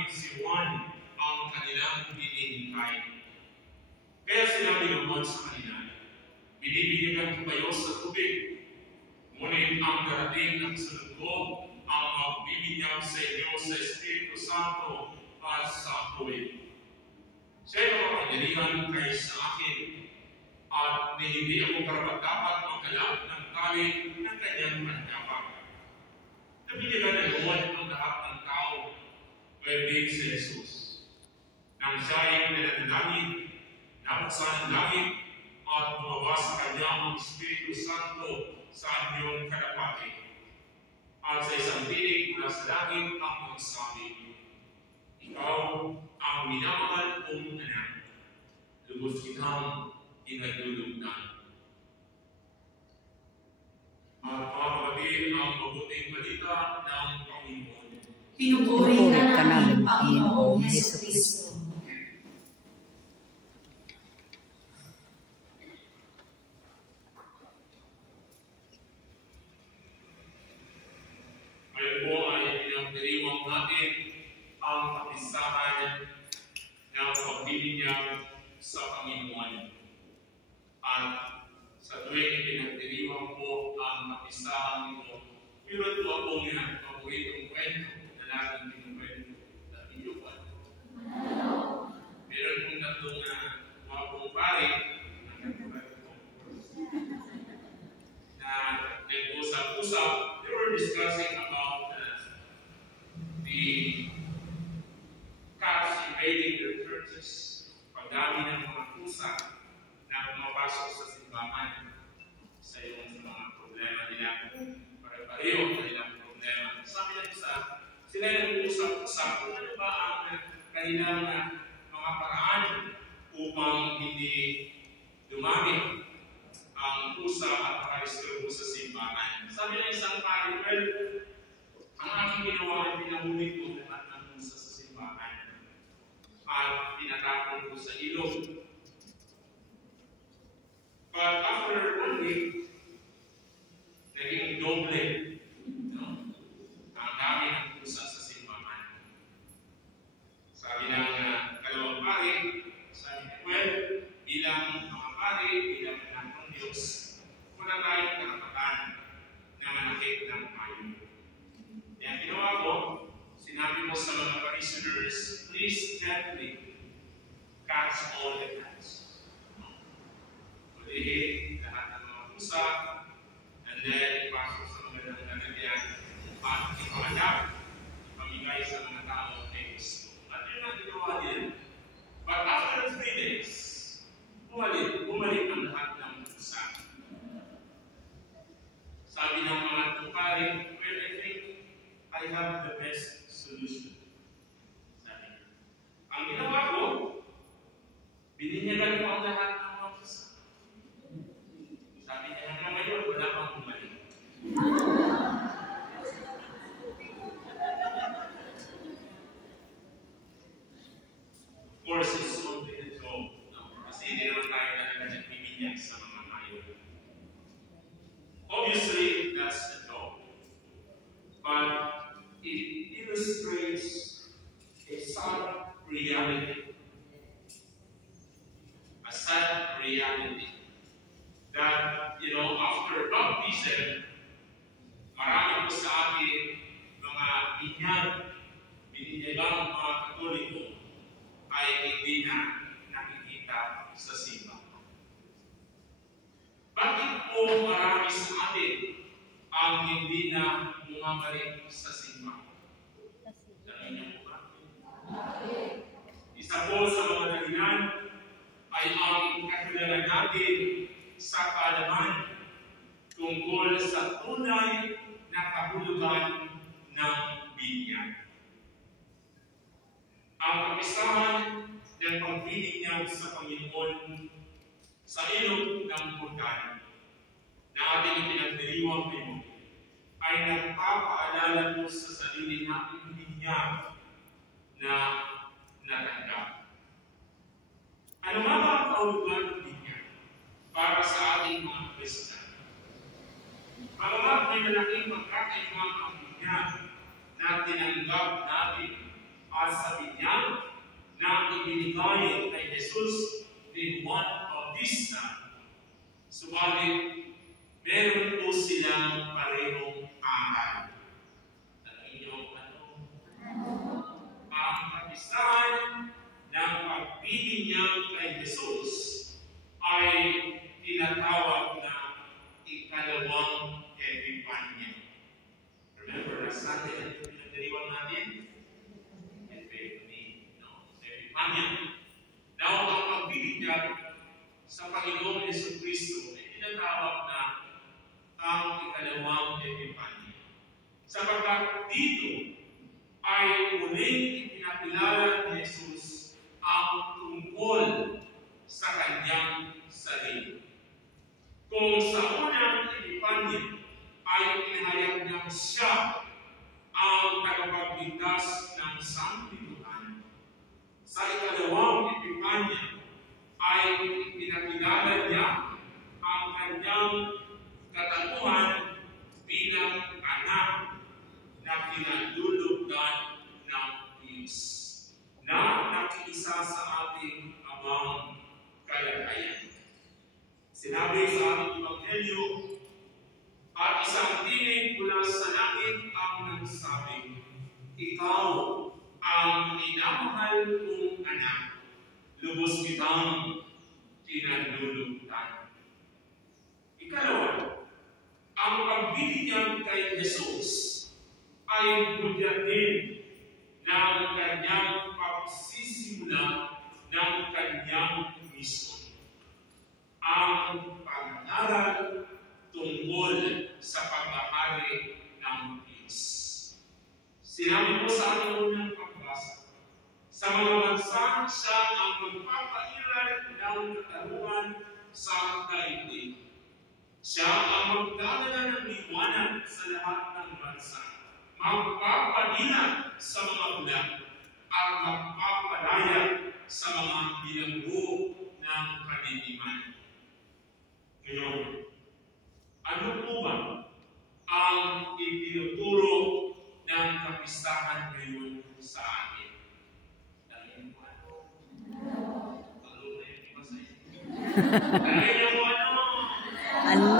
namin si Juan ang kanilang hinihintay. Kaya sinabi naman sa kanila, binibigyan ko kayo sa tubig, ngunit ang darating ng sunod ko ang magbibigyan sa inyo sa Espiritu Santo at sa apoy. Siya ay makapangyarihan kayo sa akin, at hindi ako karapat-dapat magkalap ng tali ng kanyang pandapat. Nabigyan na noon ang lahat ng tao, pwede si Jesus. Nang siya ay pinanalangin, nabuksan ang langit, at bumaba sa kanya ang Espiritu Santo sa inyong kalapati. At sa isang tinig mula sa langit ang magsabi, ikaw ang minamahal kong anak, lubos kitang inaglulugdan. At mga kapatid, ang mabuting balita ng Panginoon. Pinupuri ka namin, Panginoong Jesucristo. Ngayon po ay pinagdiriwang natin ang kapistahan ng pagbibigyan sa Panginoon. At sa tuwing pinagdiriwang po ang kapistahan nito, meron po akong paboritong kwento na laging kinukwento na inyuan. Meron pong tatlong wapong pare na nagkwento na nag-usap-usap. They were discussing about the cats invading their churches, pagdami ng mga pusa na pumapasok sa simbahan sa yung mga problema nila. Pare-pareho ang kanilang problema. Sabi ng isa, sila nag-uusap-usap kung ano ba ang kanilang mga paraan upang hindi dumami ang pusa at makaistorbo sa simbahan. Sabi ng isang pare, well, ang aking ginawa ay pinahuli ko lahat ng pusa sa simbahan at tinatapon ko sa ilog. But after 1 week, naging doble. Ang dami ng pusa sa simbahan. Sabi ng dalawang pare, sabi niya, well, bilang mga pare, bilang anak ng Diyos, wala tayong karapatan na manakit ng tayo. Kaya ginawa ko, sinabi mo sa mga parishioners, please gently catch all the cats. Ulihin lahat ng mga pusa, and then ipasok sa mga lalagyan at ipahanap, ipamigay sa mga tao ay gusto. At yun ang ginawa nila. But after 3 days, bumalik ang lahat ng pusa. Sabi ng mga tupari, well, I think I have the best solution. Sabi, ang ginawa ko, bininyagan ko ang lahat ng mga pusa. Sabi niya, hanggang ngayon, wala pang bumalik. Of course, it's something to joke. Kasi hindi naman tayo talaga nagbibigyan sa mga mayon. Obviously, that's a joke. But it illustrates a sad reality. A sad reality. That, after baptism, marami po sa atin mga binigyan mga Katoliko ay hindi na nakikita sa simbahan. Bakit po marami sa atin ang hindi na bumabalik sa simbahan? Sabi niyo po ba? Isa po sa mga dahilan ay ang kakilala natin sa kaalaman tungkol sa tunay na kahulugan ng binyan. Ang kapistahan ng pagbibigyan sa Panginoon sa ilog ng Bulkan na ating ipinagdiriwang ngayon ay nagpapaalala po sa sarili natin binyan na natanggap. Ano nga ba ang kahulugan ng binyan para sa ating mga Kristiyan? Bagamat may malaking pagkakaiba ang binyan na tinanggap natin at sa binyag na ibinigay kay Jesus ni Juan Bautista. Subalit, meron po silang parehong aral. Ang inyong ang kapisahan ng pagbibinyag kay Jesus ay tinatawag na ikalawang Epipanya. Remember, last Sunday, ano yung pinagdiriwang natin? Epiphany. No? Epipanya. Now, ang pagbibinyag sa Panginoong Jesucristo ay tinatawag na ang ikalawang Epipanya. Sapagkat dito ay muling ipinakilala ni Jesus ang tungkol sa kanyang sarili. Kung sa unang Epipanya ay inihayag niyang siya ang tagapagligtas ng sanlibutan, sa ikalawang Epipanya ay ipinakilala niya ang kanyang katauhan bilang anak na kinalulugdan ng Diyos, na nakiisa sa ating amang kalagayan. Sinabi sa ating Ebanghelyo, at isang tinig mula sa langit ang nagsabi, ikaw ang minamahal kong anak, lubos kitang kinalulugdan. Ikalawa, ang pagbibinyag kay Jesus ay bunyatin ng kanyang pagsisimula ng kanyang misyon. Ang pag-aral tungkol sa paghahari ng Diyos. Sinabi po sa ating unang pagbasa, sa mga bansa siya ang magpapairal ng katarungan sa daigdig. Siya ang magdadala ng liwanag sa lahat ng bansa, magpapadila sa mga bulag, at magpapalaya sa mga bilanggo ng kadiliman. Ngayon, ano po ba ang itinuturo ng kapistahan ngayon sa atin? Dahil mo ano? Talo na yung iba sa inyo. Dahil mo ano? Ano?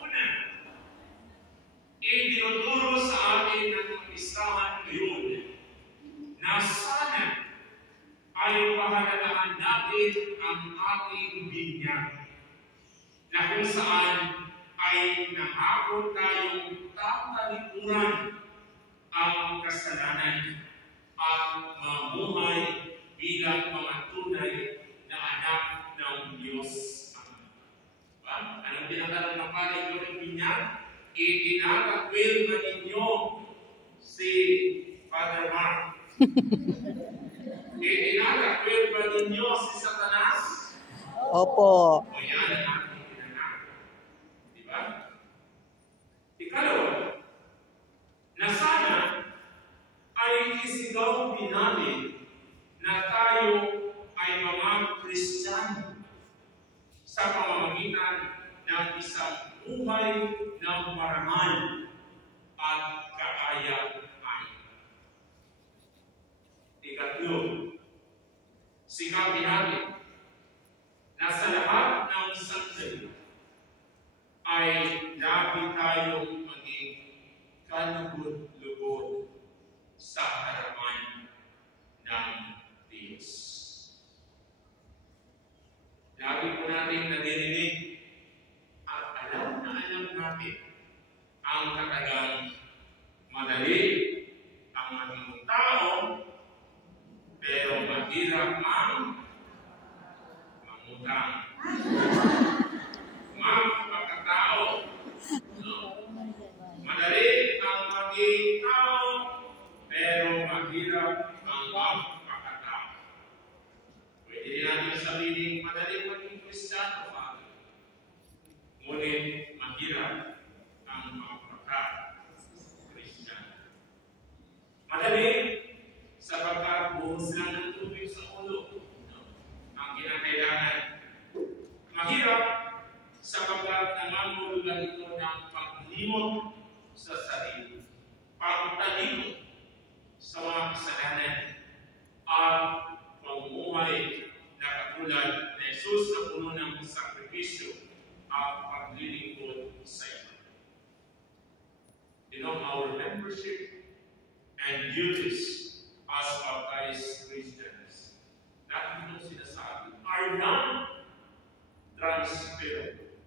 Una, itinuturo sa atin ng kapistahan ngayon na sana ay pahalagahan natin ang ating binyag, na kung saan ay nangako tayong tatalikuran ang kasalanan at mamuhay bilang mga tunay na anak ng Diyos. Anong pinakaroon ng palay gawing binyag? Itinatakwil na ninyo si Father Mark. Itinatakwil ba ninyo si Satanas? Opo. O yan ang ating pinanakot. Diba? Ikalawa, na sana ay isigaw din namin na tayo ay mga Kristiyano sa pamamagitan ng isang buhay ng marangal at kaaya-aya. Ikatlo, sikapin natin na sa lahat ng sandali ay labi tayong maging kalugod-lugod sa harapan ng Diyos. Lagi po natin naririnig at alam na alam natin ang katagang madali ang maging tao, pero mahirap ang mangutang. Magpakatao. No? Madali ang maging tao, pero mahirap ang magpakatao. Pwede din natin sabihin, madali maging Kristiyano, Father. Ngunit mahirap ang magpaka-Kristiyano. Madali sapagkat buhos lang ng tubig sa ulo. No? Ang kinakailangan. Mahirap sapagkat nangangulugan ito ng paglimot sa sarili, pagtalimot sa mga kasalanan duties as baptized Christians. Lahat ng sinasabi are non-transferable.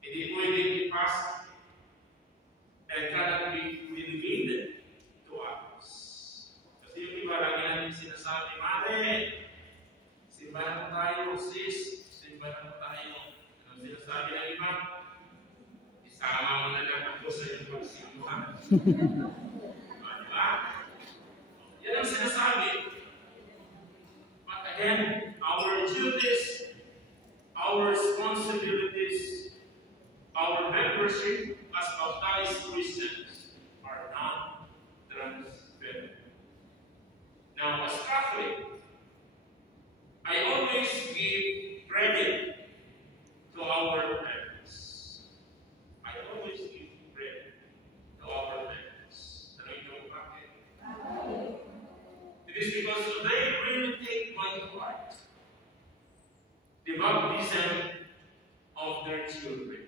Hindi pwedeng ipasa and cannot be delegated to others. Kasi yung iba lagi natin sinasabi, Mare, simbahan mo tayo, sis, simbahan mo tayo. Ano sinasabi ng iba? Isama mo na lang ako sa iyong pagsimbahan. Diba? Yan ang sinasabi. But again, our duties, our responsibilities, our membership as baptized Christians are not transferable. Now, as Catholic, I always give credit to our parents. I always give credit to our parents. Alam niyo kung bakit? It is because they really take my heart the baptism of their children.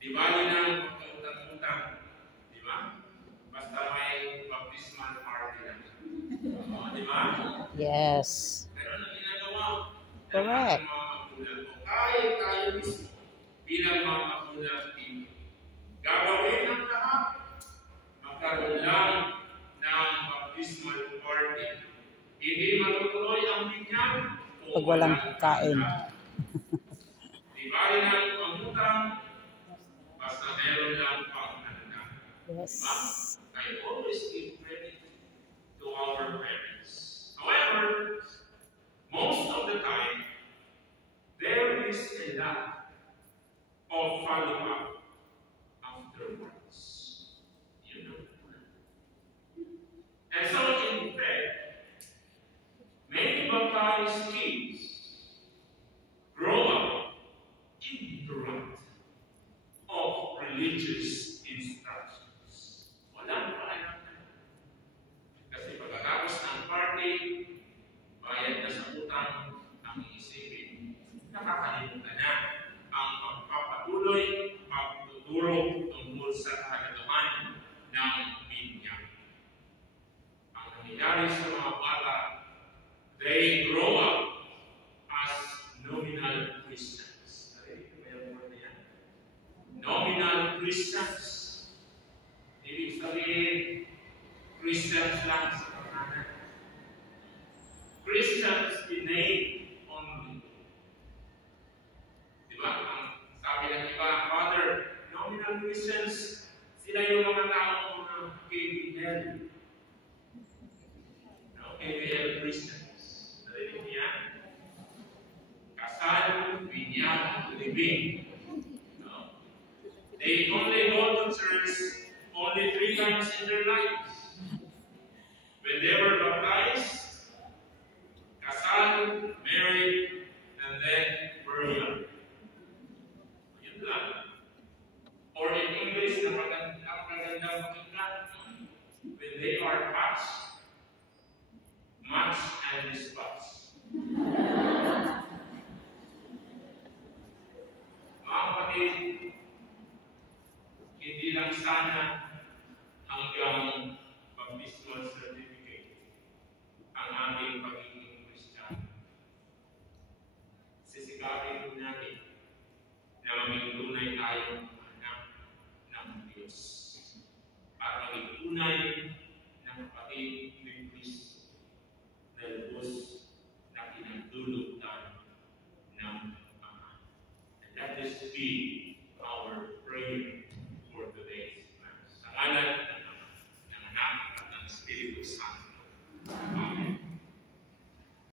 Di ba yun ang pagkautang-utang? Di ba? Basta may baptismal party lang. Di ba? Yes. Pero ang ginagawa Correct. ng mga magulang o kahit tayo mismo bilang mga magulang dito. Gagawin ang lahat. Magkaroon lang ng baptismal party. Hindi matutuloy ang binyan Pag walang kain. Di ba rin ang pangutang basta meron lang pang handa. Yes. I always give credit to our parents. However, most of the time, there is a lack of follow-up afterwards. You know. And so, in fact, many baptized kids grow up ignorant of religious instructions. Walang paalam. Kasi pagkatapos ng party, bayad na sa utang ang iisipin. Nakakalimutan na ang pagpapatuloy, pagtuturo tungkol sa kagatuhan ng Biblia. Ang nangyayari sa mga bata, they grow up as nominal Christians. Nominal Christians. Ibig sabihin, Christians lang sa pangalan. Christians in name only. Diba? Ang sabi ng iba, Father, nominal Christians, sila yung mga taong mga KBL. No, KBL Christians. Narinig niya? Kasal, binyag, libing. They only go to church only 3 times in their lives. When they were baptized, kasal, married, and then burial. Yun lang. Or in English, ang magandang pakinggan, when they are hatched, matched, and dispatched. Mga kapatid, hindi lang sana hanggang baptismal certificate ang aming pagiging Kristiyano. Sisikapin po natin na maging tunay tayong anak ng Diyos at maging tunay na kapatid ni Kristo na lubos na kinagdulugtan ng Ama. And let this be